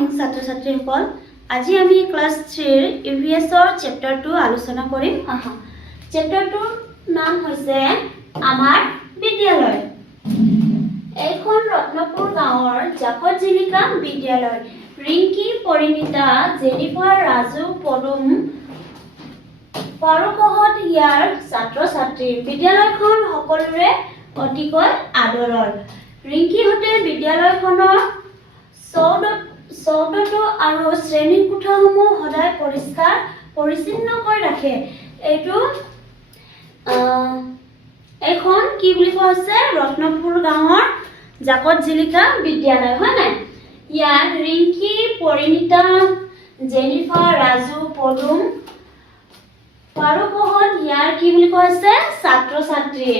Morning ছাত্ৰ ছাত্ৰীসকল আজি আমি ক্লাছ 3 ইভিএছৰ চেপ্টাৰ 2 আলোচনা কৰিম আহা চেপ্টাৰটোৰ নাম হৈছে আমাৰ বিদ্যালয় এখন ৰত্নপুৰ গাঁৱৰ জাকত জিলিকা বিদ্যালয় ৰিংকি পৰিণীতা জেনিফাৰ ৰাজু পদুম পাৰুকহত ইয়াৰ ছাত্ৰ ছাত্ৰী বিদ্যালয়খন সকলোৰে অতিকৈ আদৰৰ ৰিংকিহঁতে বিদ্যালয়খনৰ চৌহদটো আৰু শ্ৰেণী কোঠাসমূহ সদায় পৰিষ্কাৰ পৰিচ্ছন্ন কৰি ৰাখে এইটো এখন কি বুলি কোৱা হৈছে ৰত্নপুৰ গাঁৱৰ জাকত জিলিকা বিদ্যালয় হয় নাই ইয়াত ৰিংকি পৰিণীতা জেনিফাৰ ৰাজু পদুম পাৰুকহত ইয়াৰ কি বুলি কোৱা হৈছে ছাত্ৰ ছাত্ৰী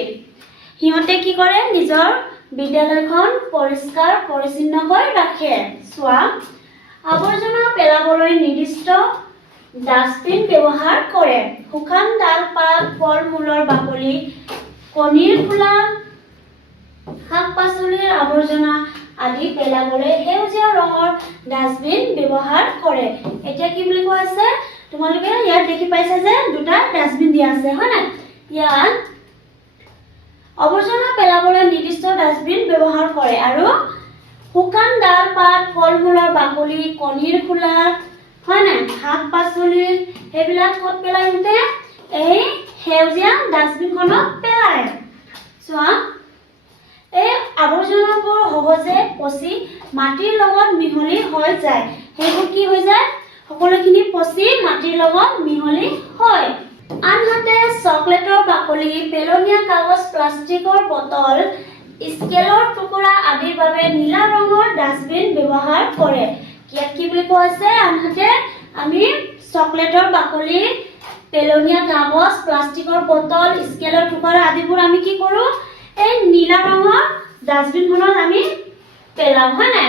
সিহঁতে কি কৰে নিজৰ বিদ্যালয়খন পৰিষ্কাৰ পৰিচ্ছন্ন কৰি ৰাখে চোৱা আৱৰ্জনা পেলাবলৈ নিৰ্দিষ্ট ডাষ্টবিন ব্যৱহাৰ কৰে শুকান ডাল পাত ফল মূলৰ বাকলি কণীৰ খোলা শাক পাচলিৰ আৱৰ্জনা আদি পেলাবলৈ সেউজীয়া ৰঙৰ ডাষ্টবিন ব্যৱহাৰ কৰে এতিয়া কি বুলি কোৱা আছে তোমালোকে ইয়াত দেখি পাইছা যে দুটা ডাষ্টবিন দিয়া আছে হয় না ইয়াত আৱৰ্জনা পেলাবলৈ নিৰ্দিষ্ট ডাষ্টবিন ব্যৱহাৰ কৰে আৰু শুকান ডাল পাত ফল মূলৰ বাকলি কণীৰ খোলা হয় না শাক পাচলিৰ সেইবিলাক ক'ত পেলাই ইহঁতে এই সেউজীয়া ডাষ্টবিনখনত পেলায় চোৱা এই আৱৰ্জনাবোৰ সহজে পচি মাটিৰ লগত মিহলি হৈ যায় সেইবোৰ কি হৈ যায় সকলোখিনি পচি মাটিৰ লগত মিহলি হয় আনহাতে চকলেটৰ বাকলি পেলনীয়া কাগজ প্লাষ্টিকৰ বটল স্কেলৰ টুকুৰা আদিৰ বাবে নীলা ৰঙৰ ডাষ্টবিন ব্যৱহাৰ কৰে ইয়াত কি বুলি কোৱা আছে আনহাতে আমি চকলেটৰ বাকলি পেলনীয়া কাগজ প্লাষ্টিকৰ বটল স্কেলৰ টুকুৰা আদিবোৰ আমি কি কৰোঁ এই নীলা ৰঙৰ ডাষ্টবিনখনত আমি পেলাওঁ হয় নাই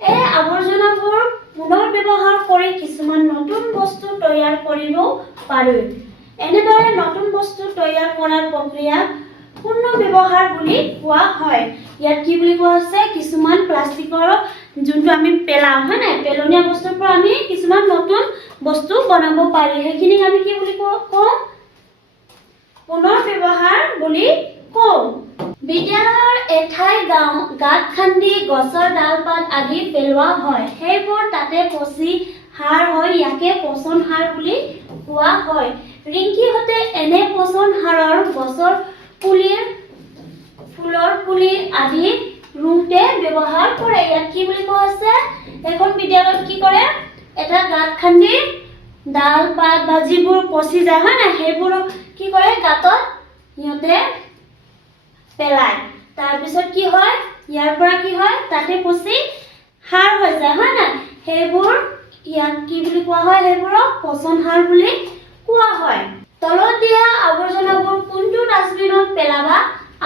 এই আৱৰ্জনাবোৰ পুনৰ ব্যৱহাৰ কৰি কিছুমান নতুন বস্তু তৈয়াৰ কৰিব পাৰি এনেদৰে নতুন বস্তু তৈয়াৰ কৰাৰ প্ৰক্ৰিয়া পুনৰ ব্যৱহাৰ বুলি কোৱা হয় ইয়াত কি বুলি কোৱা হৈছে কিছুমান প্লাষ্টিকৰ যোনটো আমি পেলাওঁ হয় নাই পেলনীয়া বস্তুৰ পৰা আমি কিছুমান নতুন বস্তু বনাব পাৰি সেইখিনিক আমি কি বুলি কওঁ পুনৰ ব্যৱহাৰ বুলি কওঁ বিদ্যালয়ৰ এঠাই গাঁত খান্দি গছৰ ডাল পাত আদি পেলোৱা হয় সেইবোৰ তাতে পচি সাৰ হয় ইয়াকে পচন সাৰ বুলি কোৱা হয় ৰিংকিহঁতে এনে পচন সাৰৰ গছৰ পুলিৰ ফুলৰ পুলি আদি ৰুওঁতে ব্যৱহাৰ কৰে ইয়াত কি বুলি কোৱা আছে এখন বিদ্যালয়ত কি কৰে এটা গাঁত খান্দি ডাল পাত বা যিবোৰ পচি যায় হয় না সেইবোৰ কি কৰে গাঁতত সিহঁতে পেলায় তাৰপিছত কি হয় ইয়াৰ পৰা কি হয় তাতে পচি সাৰ হৈ যায় হয় না সেইবোৰ ইয়াক কি বুলি কোৱা হয় সেইবোৰক পচন সাৰ বুলি কোৱা হয় তলত দিয়া আৱৰ্জনাবোৰ কোনটো ডাষ্টবিনত পেলাবা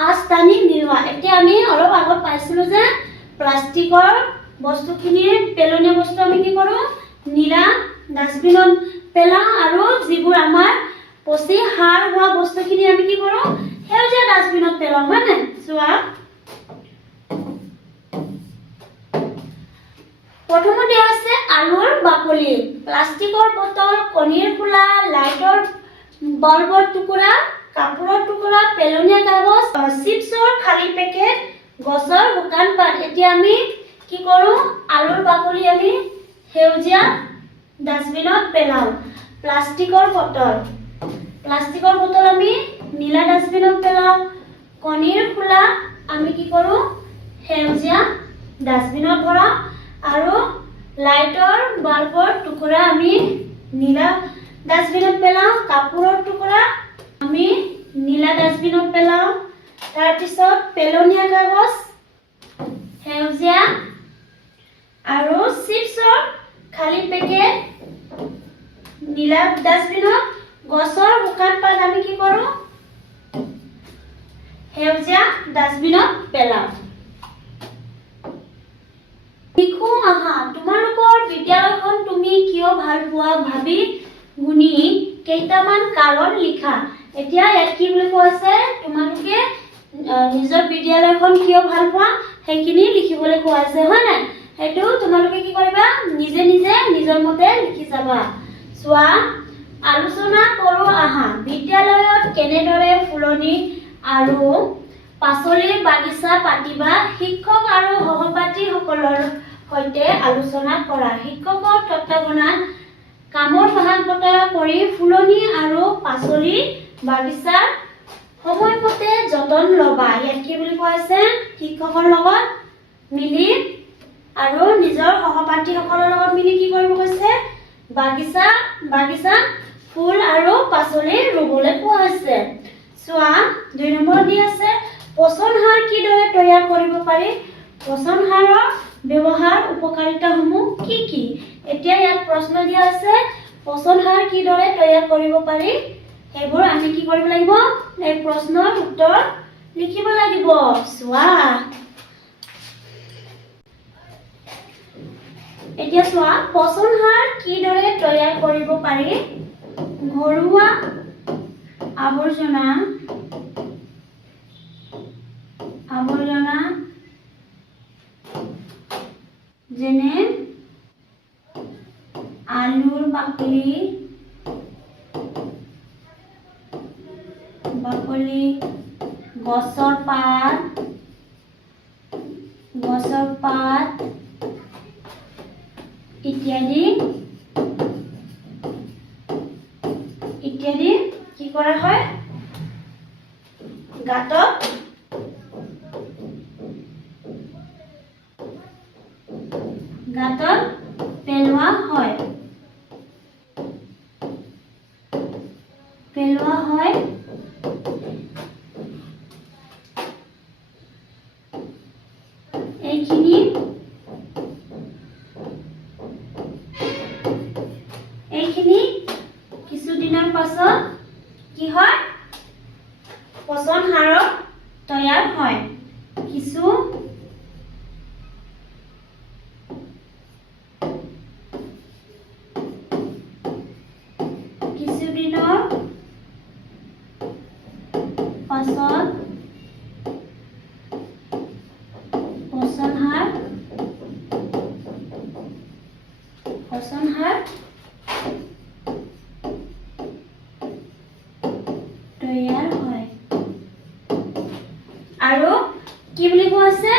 আঁচ টানি নিলোৱা এতিয়া আমি অলপ আগত পাইছিলোঁ যে প্লাষ্টিকৰ বস্তুখিনি পেলনীয়া বস্তু আমি কি কৰোঁ নীলা ডাষ্টবিনত পেলাওঁ আৰু যিবোৰ আমাৰ পচি সাৰ হোৱা বস্তুখিনি আমি কি কৰোঁ সেউজীয়া ডাষ্টবিনত পেলাওঁ হয় নাই চোৱা প্ৰথমতে দিয়া আছে আলুৰ বাকলি প্লাষ্টিকৰ বটল কণীৰ খোলা লাইটৰ বাল্বৰ টুকুৰা কাপোৰৰ টুকুৰা পেলনীয়া কাগজ চিপছৰ খালী পেকেট গছৰ শুকান পাত এতিয়া আমি কি কৰোঁ আলুৰ বাকলি আমি সেউজীয়া ডাষ্টবিনত পেলাওঁ প্লাষ্টিকৰ বটল আমি নীলা ডাষ্টবিনত পেলাওঁ কণীৰ খোলা আমি কি কৰোঁ সেউজীয়া ডাষ্টবিনত ভৰাওঁ আৰু লাইটৰ বাল্বৰ টুকুৰা আমি নীলা ডাষ্টবিনত পেলাওঁ কাপোৰৰ টুকুৰা আমি নীলা ডাষ্টবিনত পেলাওঁ তাৰপিছত পেলনীয়া কাগজ সেউজীয়া আৰু চিপছৰ খালী পেকেট নীলা ডাষ্টবিনত গছৰ শুকান পাত আমি কি কৰোঁ সেউজীয়া ডাষ্টবিনত পেলাওঁ শিশু আহা তোমালোকৰ বিদ্যালয়খন তুমি কিয় ভাল পোৱা ভাবি গুণি কেইটামান কাৰণ লিখা এতিয়া ইয়াত কি বুলি কোৱা আছে তোমালোকে নিজৰ বিদ্যালয়খন কিয় ভাল পোৱা সেইখিনি লিখিবলৈ কোৱা আছে হয় নাই সেইটো তোমালোকে কি কৰিবা নিজে নিজে নিজৰ মতে লিখি যাবা চোৱা আলোচনা কৰো আহা বিদ্যালয়ত কেনেদৰে ফুলনি আৰু পাচলিৰ বাগিচা পাতিবা শিক্ষক আৰু সহপাঠীসকলৰ সৈতে আলোচনা কৰা শিক্ষকৰ তত্ত্বাৱধানত কামৰ ভাগ বতৰা কৰি ফুলনি আৰু পাচলি বাগিচাৰ সময়মতে যতন ল'বা ইয়াত কি বুলি কোৱা আছে শিক্ষকৰ লগত মিলি আৰু নিজৰ সহপাঠীসকলৰ লগত মিলি কি কৰিব কৈছে বাগিচা ফুল আৰু পাচলি ৰুবলৈ কোৱা হৈছে চোৱা 2 নম্বৰ দি আছে পচন সাৰ কিদৰে তৈয়াৰ কৰিব পাৰি পচন সাৰৰ ব্যৱহাৰ উপকাৰিতাসমূহ কি কি এতিয়া ইয়াত প্ৰশ্ন দিয়া আছে পচন সাৰ কিদৰে তৈয়াৰ কৰিব পাৰি সেইবোৰ আমি কি কৰিব লাগিব এই প্ৰশ্নৰ উত্তৰ লিখিব লাগিব চোৱা এতিয়া চোৱা পচন সাৰ কিদৰে তৈয়াৰ কৰিব পাৰি ঘৰুৱা আৱৰ্জনা যেনে আলুৰ বাকলি গছৰ পাত ইত্যাদি কি কৰা হয় গাঁতত পেলোৱা হয় এইখিনি কিছুদিনৰ পাছত কি হয় পচন সাৰ তৈয়াৰ হয় কিছুদিনৰ পাছত পচন সাৰ তৈয়াৰ হয় আৰু কি বুলি কোৱা আছে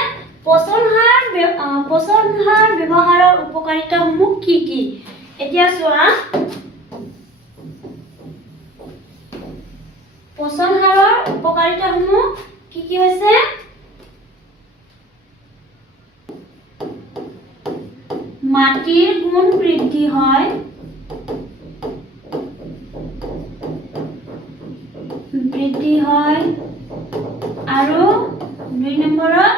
পচন সাৰ ব্যৱহাৰৰ উপকাৰিতাসমূহ কি কি এতিয়া চোৱা পচন সাৰৰ উপকাৰিতাসমূহ কি কি হৈছে মাটিৰ গুণ বৃদ্ধি হয় আৰু 2 নম্বৰত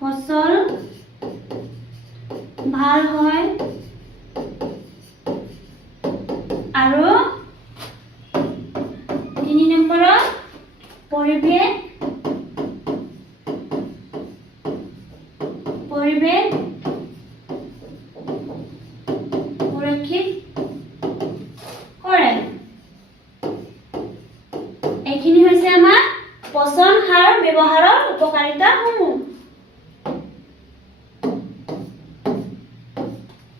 ফসল ভাল হয় আৰু 3 নম্বৰত পৰিৱেশ সুৰক্ষিত কৰে এইখিনি হৈছে আমাৰ পচন সাৰ ব্যৱহাৰৰ উপকাৰিতাসমূহ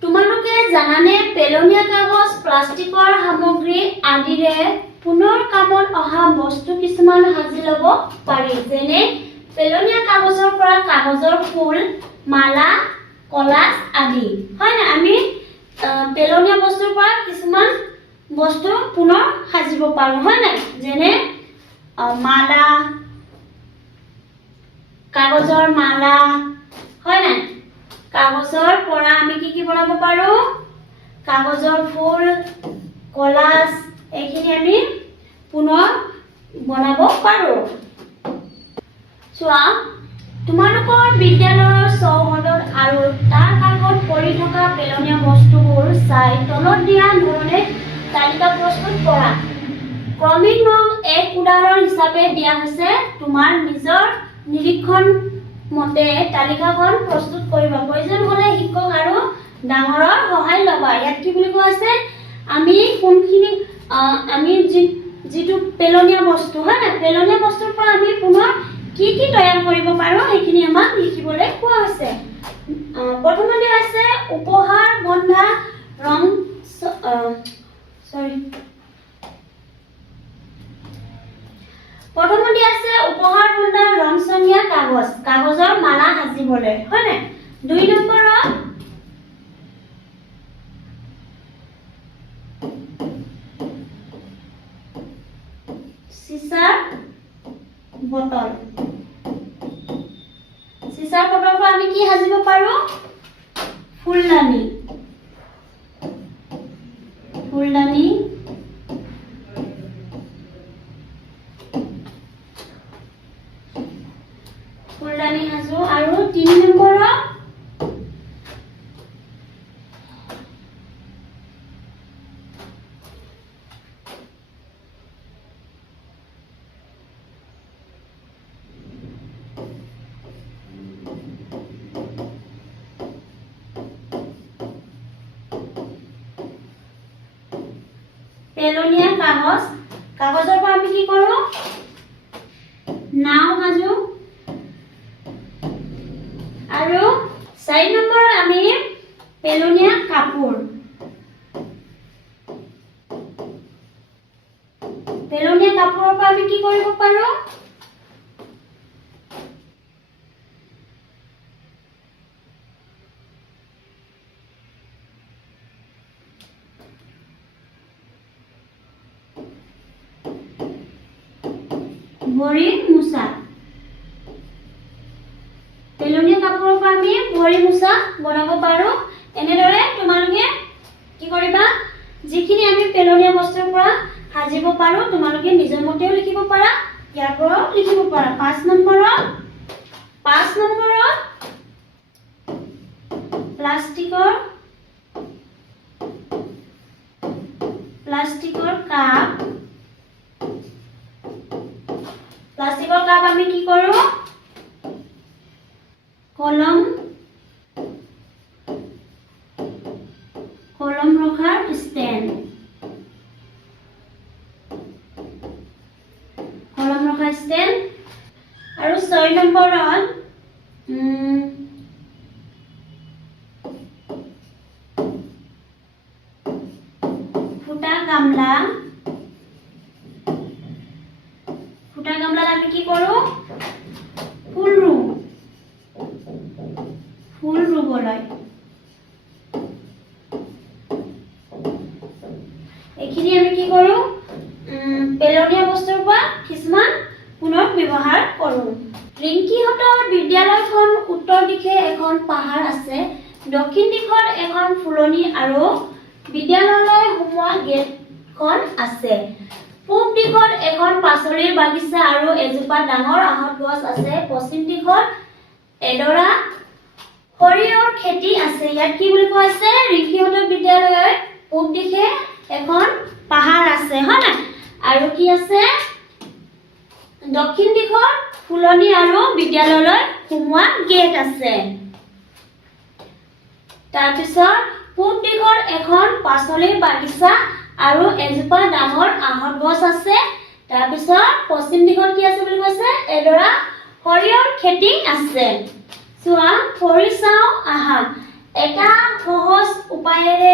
তোমালোকে জানানে পেলনীয়া কাগজ প্লাষ্টিকৰ সামগ্ৰী আদিৰে পুনৰ কামত অহা বস্তু কিছুমান সাজি ল'ব পাৰি যেনে পেলনীয়া কাগজৰ পৰা কাগজৰ ফুল মালা কলাজ আদি হয় না আমি পেলনীয়া বস্তুৰ পৰা কিছুমান বস্তু পুনৰ সাজিব পাৰো হয় না যেনে মালা কাগজৰ মালা হয় না কাগজৰ পৰা আমি কি বনাব পাৰো কাগজৰ ফুল কলাজ এইখিনি আমি পুনৰ বনাব পাৰো চোৱা তোমালোকৰ বিদ্যালয়ৰ চৌহদত আৰু তাৰ কাষত পৰি থকা পেলনীয়া বস্তুবোৰ চাই তলত দিয়া ধৰণে তালিকা প্ৰস্তুত কৰা ক্ৰমিক নং 1 উদাহৰণ হিচাপে দিয়া হৈছে তোমাৰ নিজৰ নিৰীক্ষণ মতে তালিকাখন প্ৰস্তুত কৰিবা প্ৰয়োজন হ'লে শিক্ষক আৰু ডাঙৰৰ সহায় ল'বা ইয়াত কি বুলি কোৱা আছে আমি কোনখিনি আমি যিটো পেলনীয়া বস্তু হয় না পেলনীয়া বস্তুৰ পৰা আমি পুনৰ কি কি তৈয়াৰ কৰিব পাৰোঁ সেইখিনি আমাক লিখিবলৈ কোৱা হৈছে প্ৰথমতে আছে উপহাৰ বন্ধা ৰং প্ৰথমতে আছে উপহাৰ বন্ধা ৰংচঙীয়া কাগজৰ মালা সাজিবলৈ হয় না 2 নম্বৰত চিচাৰ বটল পৰা আমি কি সাজিব পাৰোঁ ফুলদানি সাজো আৰু 3 নম্বৰত পেলনীয়া কাগজৰ পৰা আমি কি কৰোঁ নাও সাজো আৰু 4 নম্বৰ আমি পেলনীয়া কাপোৰ কাপোৰৰ পৰা আমি কি কৰিব পাৰোঁ ভৰি মোচা পেলনীয়া কাপোৰৰ পৰা আমি ভৰি মোচা বনাব পাৰোঁ এনেদৰে তোমালোকে কি কৰিবা যিখিনি আমি পেলনীয়া বস্তুৰ পৰা সাজিব পাৰোঁ তোমালোকে নিজৰ মতেও লিখিব পাৰা ইয়াৰ পৰাও লিখিব পাৰা 5 নম্বৰত প্লাষ্টিকৰ কাপ আমি কি কৰোঁ কলম ৰখাৰ ষ্টেণ্ড আৰু 6 নম্বৰত ফুটা গামলাত আমি কি কৰোঁ ফুল ৰুবলৈ এইখিনি আমি কি কৰোঁ পেলনীয়া বস্তুৰ পৰা কিছুমান পুনৰ ব্যৱহাৰ কৰোঁ ৰিংকিহঁতৰ বিদ্যালয়খন উত্তৰ দিশে এখন পাহাৰ আছে দক্ষিণ দিশত এখন ফুলনি আৰু বিদ্যালয়লৈ সোমোৱা গেটখন আছে পূব দিশত এখন পাচলিৰ বাগিচা আৰু এজোপা ডাঙৰ আহঁত গছ আছে পশ্চিম দিশত এডৰা সৰিয়হৰ খেতি আছে ইয়াত কি বুলি কোৱা আছে ৰিংকিহঁতৰ বিদ্যালয়ৰ পূব দিশে এখন পাহাৰ আছে হয় না আৰু কি আছে দক্ষিণ দিশত ফুলনি আৰু বিদ্যালয়লৈ সোমোৱা গেট আছে তাৰপিছত পূব দিশত এখন পাচলিৰ বাগিচা আৰু এজোপা ডাঙৰ আহঁত গছ আছে তাৰপিছত পশ্চিম দিশত কি আছে বুলি কৈছে এডৰা সৰিয়হৰ খেতি আছে চোৱা পঢ়ি চাওঁ আহা এটা সহজ উপায়েৰে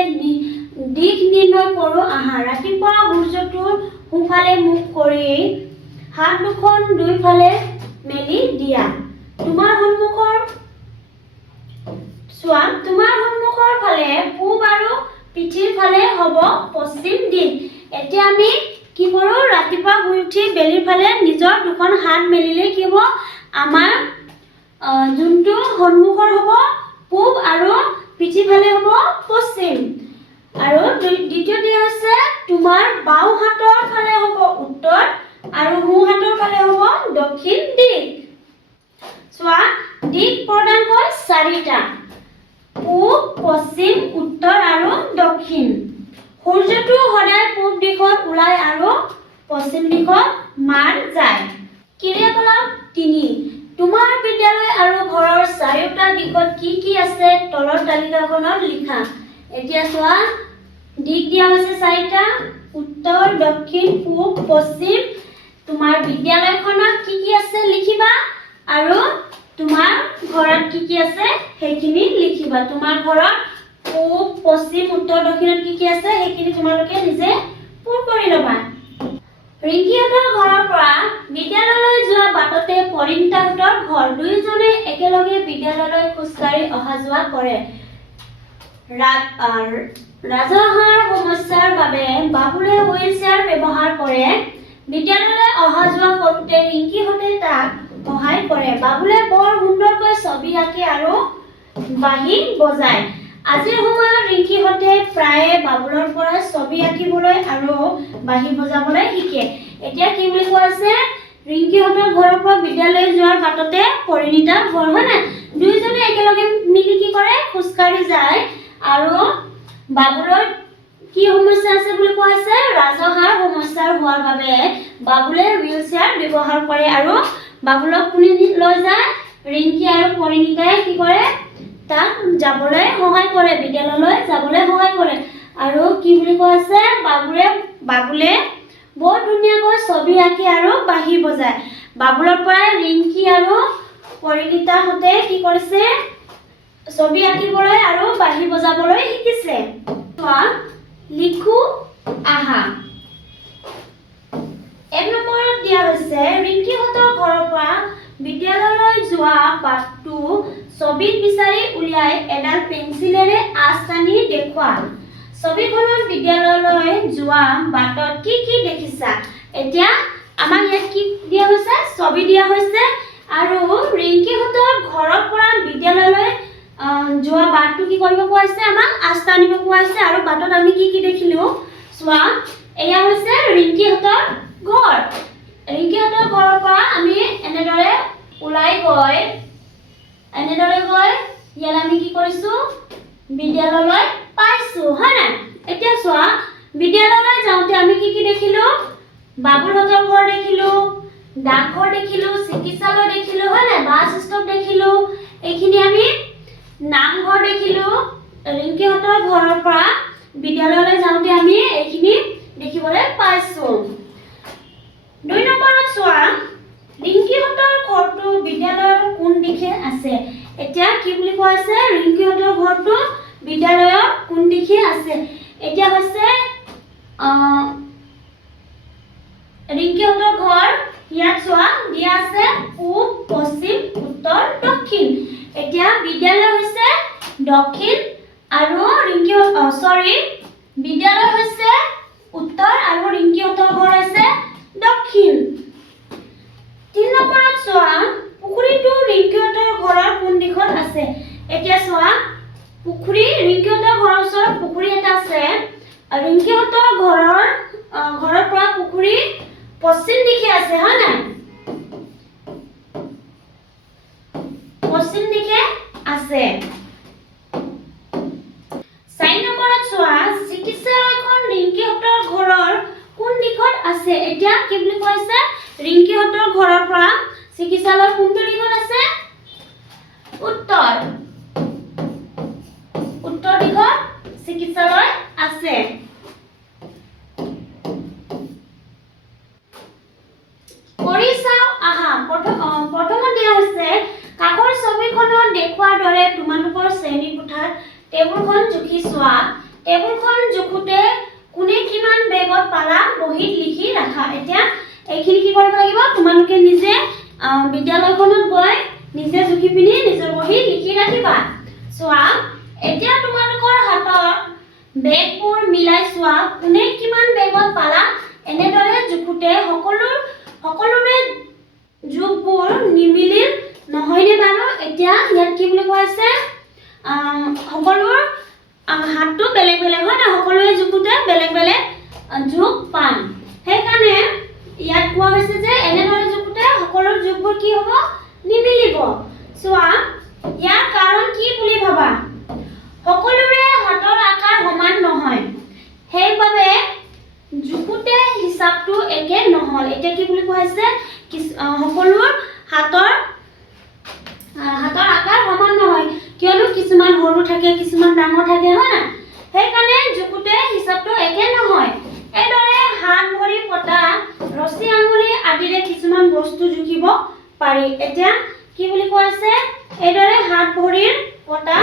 দিশ নিৰ্ণয় কৰোঁ আহা ৰাতিপুৱা সূৰ্যটোৰ সোঁফালে মুখ কৰি হাত দুখন দুইফালে মেলি দিয়া তোমাৰ সন্মুখৰ ফালে পূব আৰু পিঠিৰ ফালে হ'ব পশ্চিম দিশ এতিয়া আমি কি কৰোঁ ৰাতিপুৱা শুই উঠি বেলিৰ ফালে নিজৰ দুখন হাত মেলিলে কি হ'ব আমাৰ যোনটো সন্মুখৰ হ'ব পূব আৰু পিঠিৰ ফালে হ'ব পশ্চিম আৰু দ্বিতীয় দিশ আছে তোমাৰ বাওঁ হাতৰ ফালে হ'ব উত্তৰ আৰু সোঁ হাতৰ ফালে হ'ব দক্ষিণ দিশ চোৱা দিশ প্ৰধানকৈ 4টা পূব পশ্চিম উত্তৰ আৰু দক্ষিণ সূৰ্যটো সদায় পূব দিশত ওলাই আৰু পশ্চিম দিশত মাৰ যায় ক্ৰিয়াকলাপ 3 তোমাৰ বিদ্যালয় আৰু ঘৰৰ চাৰিওটা দিশত কি আছে তলৰ তালিকাখনত লিখা এতিয়া চোৱা দিশ দিয়া হৈছে 4টা উত্তৰ, দক্ষিণ, পূব, পশ্চিম তোমাৰ বিদ্যালয়খনত কি আছে লিখিবা আৰু তোমাৰ ঘৰত কি আছে সেইখিনি লিখিবা। তোমাৰ ঘৰত পূব, পশ্চিম, উত্তৰ, দক্ষিণত কি আছে সেইখিনি তোমালোকে নিজে পূৰ কৰি ল'বা। ৰিংকিহঁতৰ ঘৰৰ পৰা বিদ্যালয়লৈ যোৱা বাটতে পৰিণীতাহঁতৰ ঘৰ। দুয়োজনে একেলগে বিদ্যালয়লৈ খোজকাঢ়ি অহা যোৱা কৰে। ৰাজহাঁহৰ সমস্যাৰ বাবে বাবুলে হুইলচেয়াৰ ব্যৱহাৰ কৰে। বিদ্যালয়লৈ অহা যোৱা কৰোঁতে ৰিংকিহঁতে তাক সহায় কৰে। বাবুলে বৰ সুন্দৰকৈ ছবি আঁকে আৰু বাঁহী বজায়। আজিৰ সময়ত ৰিংকিহঁতে প্ৰায়ে বাবুলৰ পৰা ছবি আঁকিবলৈ আৰু বাঁহী বজাবলৈ শিকে। এতিয়া কি বুলি কোৱা আছে, ৰিংকিহঁতৰ ঘৰৰ পৰা বিদ্যালয় যোৱাৰ বাটতে পৰিণীতাৰ ঘৰ, হয় নাই? দুয়োজনে একেলগে মিলি কি কৰে খোজকাঢ়ি যায় আৰু বাবুলৰ কি সমস্যা আছে বুলি কোৱা আছে, ৰাজহাঁহৰ সমস্যাৰ হোৱাৰ বাবে বাবুলে হুইলচেয়াৰ ব্যৱহাৰ কৰে আৰু বাবুলক কোনে লৈ যায়, ৰিংকি আৰু পৰিণীতাই কি কৰে তাক যাবলৈ সহায় কৰে, বিদ্যালয়লৈ যাবলৈ সহায় কৰে। আৰু কি বুলি কোৱা আছে, বাবুলে বৰ ধুনীয়াকৈ ছবি আঁকি আৰু বাঁহী বজায়। বাবুলৰ পৰা ৰিংকি আৰু পৰিণীতাহঁতে কি কৰিছে, ছবি আঁকিবলৈ আৰু বাঁহী বজাবলৈ শিকিছে। লিখো আহা। 1 নম্বৰত দিয়া হৈছে ৰিংকিহঁতৰ ঘৰৰ পৰা বিদ্যালয়লৈ যোৱা বাটটো ছবিত বিচাৰি উলিয়াই এডাল পেঞ্চিলেৰে আঁচ টানি দেখুওৱা। ছবিখনত বিদ্যালয়লৈ যোৱা বাটত কি দেখিছা? এতিয়া আমাক ইয়াত কি দিয়া হৈছে, ছবি দিয়া হৈছে আৰু ৰিংকিহঁতৰ ঘৰৰ পৰা বিদ্যালয়লৈ যোৱা বাটটো কি কৰিব কোৱা হৈছে, আমাক আঁচ টানিব কোৱা হৈছে। আৰু বাটত আমি কি দেখিলো চোৱা, এয়া হৈছে ৰিংকিহঁতৰ ঘৰ। ৰিংকিহঁতৰ ঘৰৰ পৰা আমি এনেদৰে ওলাই গৈ ইয়াত আমি কি কৰিছো, বিদ্যালয়লৈ পাইছো, হয় নাই? এতিয়া চোৱা, বিদ্যালয়লৈ যাওঁতে আমি কি দেখিলো, বাবুলহঁতৰ ঘৰ দেখিলো, ডাকঘৰ দেখিলো, চিকিৎসালয় দেখিলো, হয় নাই? বাছ ষ্টপ দেখিলো, এইখিনি আমি নামঘৰ দেখিলো। ৰিংকিহঁতৰ ঘৰৰ পৰা বিদ্যালয়লৈ যাওঁতে আমি এইখিনি দেখিবলৈ পাইছো। 2 নম্বৰত চোৱা, ৰিংকিহঁতৰ ঘৰটো বিদ্যালয়ৰ কোন দিশে আছে? এতিয়া কি বুলি কোৱা আছে, ৰিংকিহঁতৰ ঘৰটো বিদ্যালয়ৰ কোন দিশে আছে? এতিয়া হৈছে ৰিংকিহঁতৰ ঘৰ, ইয়াত চোৱা দিয়া আছে পূব, পশ্চিম, উত্তৰ, দক্ষিণ। এতিয়া বিদ্যালয় হৈছে দক্ষিণ আৰু বিদ্যালয় হৈছে উত্তৰ আৰু ৰিংকিহঁতৰ ঘৰ হৈছে দক্ষিণ। 3 নম্বৰত চোৱা, পুখুৰীটো ৰিংকিহঁতৰ ঘৰৰ কোন দিশত আছে? এতিয়া চোৱা, ৰিংকিহঁতৰ ঘৰৰ ওচৰত পুখুৰী এটা আছে। ৰিংকিহঁতৰ ঘৰৰ পৰা পুখুৰী পশ্চিম দিশে আছে, হয় নাই? পশ্চিম দিশে আছে। 4 নম্বৰত চোৱা, চিকিৎসালয়খন ৰিংকিহঁতৰ ঘৰৰ কোন দিশত আছে? এতিয়া কি বুলি কৈছে, ৰিংকিহঁতৰ ঘৰৰ পৰা চিকিৎসালয় কোনটো দিশত আছে? উত্তৰ দিশত চিকিৎসালয় আছে। কৰি চাও আহা। প্ৰথমত দিয়া হৈছে, কাষৰ ছবিখনত দেখুৱাৰ দৰে তোমালোকৰ শ্ৰেণী কোঠাত টেবুলখন জুখি চোৱা। টেবুলখন জুখোতে কোনে কিমান বেগত পালা বহীত লিখি ৰাখা। এতিয়া এইখিনি কি কৰিব লাগিব, তোমালোকে নিজে বিদ্যালয়খনত গৈ নিজে জুখি পিনি নিজৰ বহীত লিখি ৰাখিবা। চোৱা, এতিয়া তোমালোকৰ হাতৰ বেগবোৰ মিলাই চোৱা, কোনে কিমান বেগত পালা। এনেদৰে জুখোতে সকলোৰে জোখবোৰ নিমিলিল নহয়নে বাৰু? এতিয়া ইয়াত কি বুলি কোৱা আছে, সকলোৰ হাতটো বেলেগ বেলেগ, হয় না? সকলোৱে জুখোতে বেলেগ বেলেগ জোখ পাম। সেইকাৰণে ইয়াত কোৱা হৈছে যে এনেদৰে জুখোতে সকলোৰ জোখবোৰ কি হ'ব, নিমিলিব। চোৱা, ইয়াৰ কাৰণ কি বুলি ভাবা? সকলোৰে হাতৰ আকাৰ সমান নহয়, সেইবাবে জুখোতে হিচাপটো একে নহল। এতিয়া কি বুলি কোৱা হৈছে, সকলোৰ হাতৰ আকাৰ সমান নহয়, কিয়নো কিছুমান সৰু থাকে, কিছুমান ডাঙৰ থাকে, হয় না? সেইকাৰণে জুখোতে হিচাপটো একে নহয়। এইদৰে হাত ভৰি পতা ৰছী আঙুলি আদিৰে কিছুমান বস্তু জুখিব পাৰি এতিয়া কি বুলি কোৱা আছে এইদৰে হাত ভৰিৰ পতা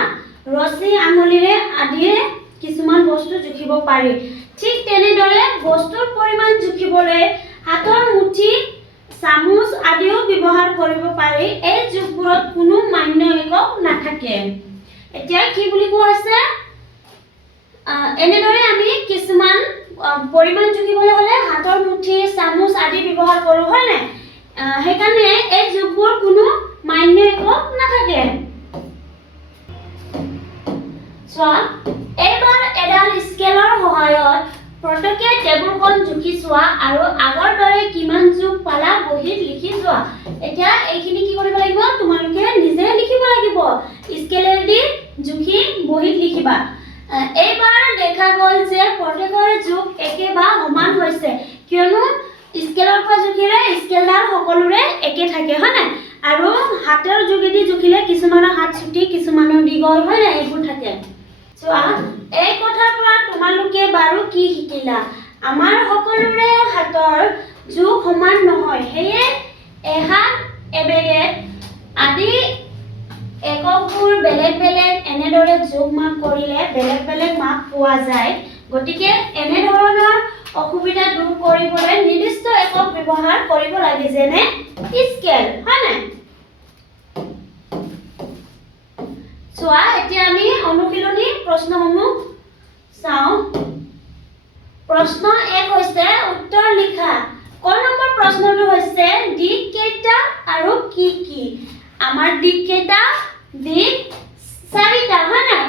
ৰছী আঙুলিৰে আদিৰে কিছুমান বস্তু জুখিব পাৰি ঠিক তেনেদৰে বস্তুৰ পৰিমাণ জুখিবলৈ হাতৰ মুঠি চামুচ আদিও ব্যৱহাৰ কৰিব পাৰি এই জোখবোৰত কোনো মান্য একক নাথাকে এতিয়া কি বুলি কোৱা আছে এনেদৰে আমি কিছুমান পৰিমাণ জুখিবলৈ হলে হাতৰ মুঠি চামুচ আদি ব্যৱহাৰ কৰো হয় না সেইকাৰণে এই জোখবোৰ কোনো মান্য একক নাথাকে চোৱা এবাৰ এডাল স্কেলৰ সহায়ত প্ৰত্যেকে টেবুলখন জুখি চোৱা আৰু আগৰ দৰে কিমান জোখ পালা বহীত লিখি যোৱা এতিয়া এইখিনি কি কৰিব লাগিব তোমালোকে নিজে লিখিব লাগিব স্কেলেদি জুখি বহীত লিখিবা এইবাৰ দেখা গ'ল যে প্ৰত্যেকৰ জোখ একে বা সমান হৈছে কিয়নো স্কেলৰ পৰা জুখিলে স্কেলডাল সকলোৰে একে থাকে হয় না আৰু হাতৰ যোগেদি জুখিলে কিছুমানৰ হাত ছুটি কিছুমানৰ দীঘল হয় না এইবোৰ থাকে চোৱা এই কথাৰ পৰা তোমালোকে বাৰু কি শিকিলা আমাৰ সকলোৰে হাতৰ জোখ সমান নহয় সেয়ে এহাত এবেগেট আদি এককবোৰ বেলেগ বেলেগ এনেদৰে জোখ মাপ কৰিলে বেলেগ বেলেগ মাপ পোৱা যায় গতিকে এনে ধৰণৰ অসুবিধা দূৰ কৰিবলৈ নিৰ্দিষ্ট একক ব্যৱহাৰ কৰিব লাগে যেনে স্কেল হয় না চোৱা এতিয়া আমি অনুশীলনী প্ৰশ্নসমূহ চাওঁ প্ৰশ্ন 1 হৈছে উত্তৰ লিখা ক নম্বৰ প্ৰশ্নটো হৈছে দিক কেইটা আৰু কি কি আমাৰ দিক কেইটা দিক 4টা হয় না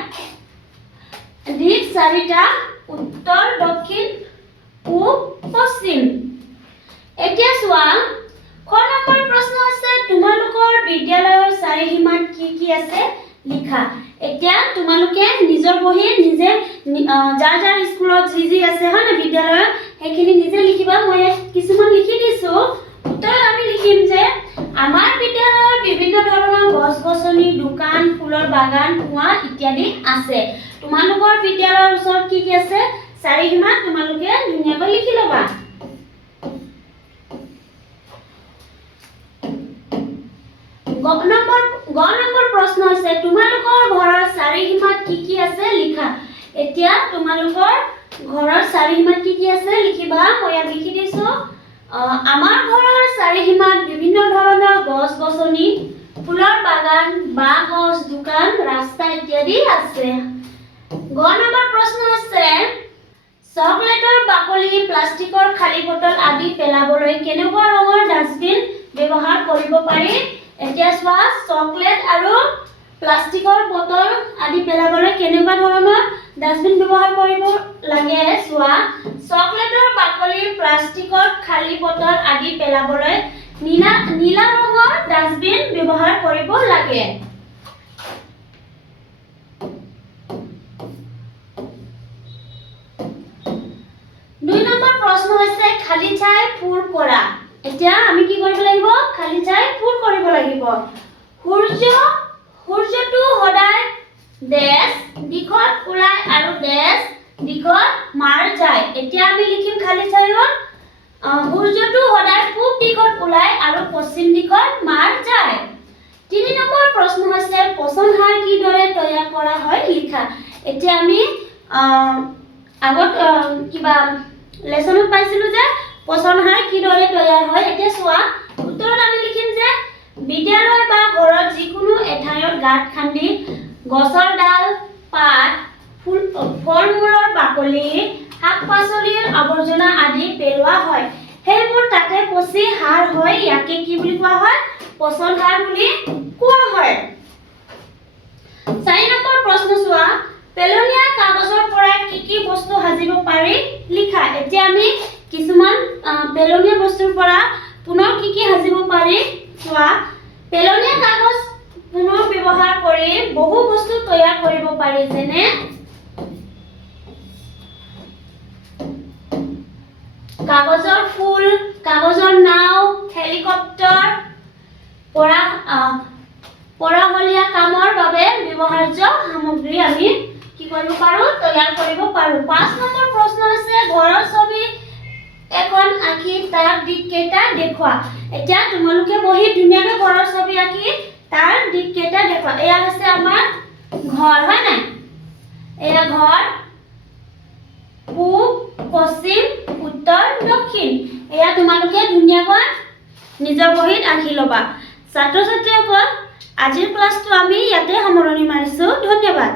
দিক 4টা উত্তৰ দক্ষিণ পূব পশ্চিম এতিয়া চোৱা ক নম্বৰ প্ৰশ্ন আছে তোমালোকৰ বিদ্যালয়ৰ চাৰিসীমাত কি কি আছে লিখা এতিয়া তোমালোকে নিজৰ বহি নিজে যাৰ যাৰ স্কুলত যি আছে হয় না বিদ্যালয়ত সেইখিনি নিজে লিখিবা মই কিছুমান লিখি দিছো উত্তৰ আমি লিখিম যে আমাৰ বিদ্যালয়ৰ বিভিন্ন ধৰণৰ গছ-গছনি দোকান ফুলৰ বাগান কুঁৱা ইত্যাদি আছে তোমালোকৰ বিদ্যালয়ৰ ওচৰত কি কি আছে চাৰিসীমাত তোমালোকে ধুনীয়াকৈ লিখি ল'বা গ নম্বৰ প্ৰশ্ন আছে তোমালোকৰ ঘৰৰ চাৰিসীমাত কি কি আছে লিখা এতিয়া তোমালোকৰ ঘৰৰ চাৰিসীমাত কি কি আছে লিখিবা মই ইয়াত লিখি দিছো আমাৰ ঘৰৰ চাৰিসীমাত বিভিন্ন ধৰণৰ গছ-গছনি ফুলৰ বাগান বাঁহ গছ দোকান ৰাস্তা ইত্যাদি আছে গ নম্বৰ প্ৰশ্ন আছে চকলেটৰ বাকলি প্লাষ্টিকৰ খালী বটল আদি পেলাবলৈ কেনেকুৱা ৰঙৰ ডাষ্টবিন ব্যৱহাৰ কৰিব পাৰি এতিয়া চোৱা চকলেট আৰু প্লাষ্টিকৰ বটল আদি পেলাবলৈ কেনেকুৱা ধৰণৰ ডাষ্টবিন ব্যৱহাৰ কৰিব লাগে চোৱা চকলেটৰ বাকলি প্লাষ্টিকৰ খালী বটল আদি পেলাবলৈ নীলা ৰঙৰ ডাষ্টবিন ব্যৱহাৰ কৰিব লাগে 2 নম্বৰ প্ৰশ্ন হৈছে খালি ঠাই পূৰ কৰা এতিয়া আমি কি কৰিব লাগিব খালি ঠাই পূৰ কৰিব লাগিব সূৰ্যটো সদায় দেশ দিশত ওলাই আৰু দেশ দিশত মাৰ যায় এতিয়া আমি লিখিম খালি ঠাইত সূৰ্যটো সদায় পূব দিশত ওলাই আৰু পশ্চিম দিশত মাৰ যায় 3 নম্বৰ প্ৰশ্ন হৈছে পচন সাৰ কিদৰে তৈয়াৰ কৰা হয় লিখা এতিয়া আমি আগত কিবা লেসনত পাইছিলো যে পচন সাৰ কিদৰে তৈয়াৰ হয় এতিয়া চোৱা উত্তৰত আমি লিখিম যে বিদ্যালয় বা ঘৰত যিকোনো এঠাইত গাঁত খান্দি গছৰ ডাল পাত ফল-মূলৰ বাকলি শাক-পাচলিৰ আৱৰ্জনা আদি পেলোৱা হয় সেইবোৰ তাতে পচি সাৰ হয় ইয়াকে কি বুলি কোৱা হয় পচন সাৰ বুলি কোৱা হয় 4 নম্বৰ প্ৰশ্ন চোৱা পেলনীয়া কাগজৰ পৰা কি কি বস্তু সাজিব পাৰি লিখা এতিয়া আমি কিছুমান পেলনীয়া বস্তুৰ পৰা পুনৰ কি কি সাজিব পাৰি চোৱা পেলনীয়া কাগজ পুনৰ ব্যৱহাৰ কৰি বহু বস্তু তৈয়াৰ কৰিব পাৰি যেনে কাগজৰ ফুল কাগজৰ নাও হেলিকপ্টাৰ পৰাহলীয়া কামৰ বাবে ব্যৱহাৰ্য সামগ্ৰী আমি কি কৰিব পাৰো তৈয়াৰ কৰিব পাৰো 5 নম্বৰ প্ৰশ্ন আছে ঘৰৰ ছবি এখন আঁকি তাৰ দিশকেইটা দেখুৱা। এতিয়া তোমালোকে বহি ধুনীয়াকৈ ঘৰৰ ছবি আঁকি তাৰ দিশকেইটা দেখুৱা। এয়া হৈছে আমাৰ ঘৰ, হয় নাই? এয়া ঘৰ, পূব, পশ্চিম, উত্তৰ, দক্ষিণ। এয়া তোমালোকে ধুনীয়াকৈ নিজৰ বহীত আঁকি ল'বা। ছাত্ৰ ছাত্ৰীসকল, আজিৰ ক্লাছটো আমি ইয়াতে সামৰণি মাৰিছোঁ। ধন্যবাদ।